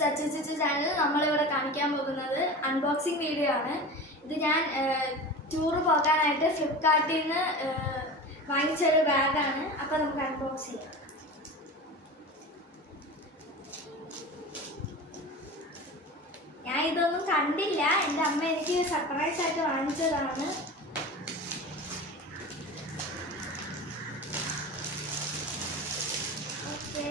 ചച്ചു channel നമ്മളിവിടെ കാണിക്കാൻ പോകുന്നത് അൺബോക്സിങ് വീഡിയോ ആണ്. ഇത് ഞാൻ ടൂർ പോകാനായിട്ട് ഫ്ലിപ്കാർട്ടിൽ നിന്ന് വാങ്ങിച്ചൊരു ബാഗാണ്. അപ്പോൾ നമുക്ക് അൺബോക്സ് ചെയ്യാം. ഞാൻ ഇതൊന്നും കണ്ടില്ല, എൻ്റെ അമ്മ എനിക്ക് സർപ്രൈസ് ആയിട്ട് വാങ്ങിച്ചതാണ്. ഓക്കെ,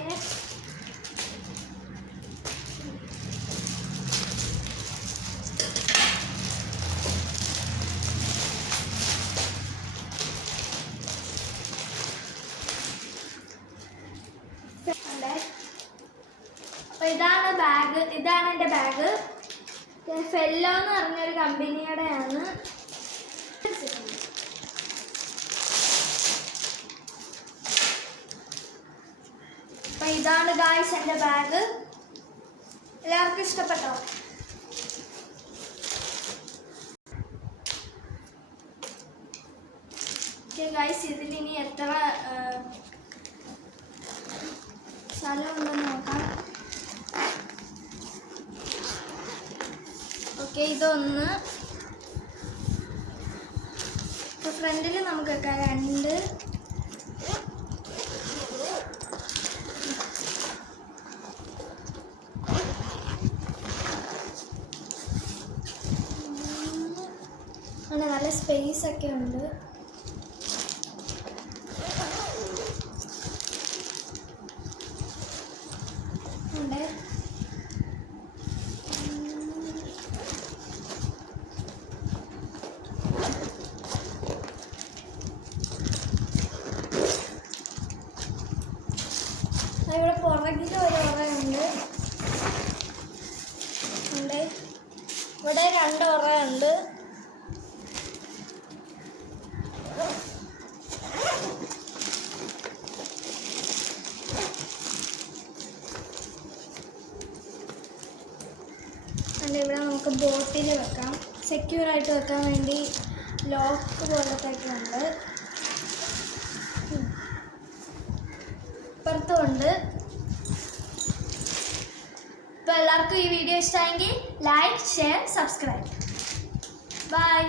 അപ്പോൾ ഇതാണ് ബാഗ്. ഇതാണ് എൻ്റെ ബാഗ്. ഫെല്ലോ എന്ന് പറഞ്ഞൊരു കമ്പനിയുടെയാണ്. അപ്പോൾ ഇതാണ് ഗായ്സ് എൻ്റെ ബാഗ്. എല്ലാവർക്കും ഇഷ്ടപ്പെട്ടോ? ഓക്കെ ഗായ്സ്, ഇതിലിനി എത്ര സ്ഥലമുണ്ടെന്ന് നോക്കാം. ഓക്കെ, ഇതൊന്ന്. ഇപ്പോൾ ഫ്രണ്ടിൽ നമുക്ക് വെക്കാം 2. അങ്ങനെ നല്ല സ്പേസ് ഒക്കെ ഉണ്ട്. ഇവിടെ പുറകിൽ ഒരു ഉറയുണ്ട്. ഇവിടെ 2 ഉറയുണ്ട്. ഇവിടെ നമുക്ക് ബോട്ടിൽ വെക്കാം. സെക്യൂറായിട്ട് വെക്കാൻ വേണ്ടി ലോക്ക് പോലത്തെ ഒക്കെ ഉണ്ട്. ഇപ്പുറത്തുമുണ്ട്. ഇപ്പോൾ എല്ലാവർക്കും ഈ വീഡിയോ ഇഷ്ടമായെങ്കിൽ ലൈക്ക്, ഷെയർ, സബ്സ്ക്രൈബ്. ബൈ.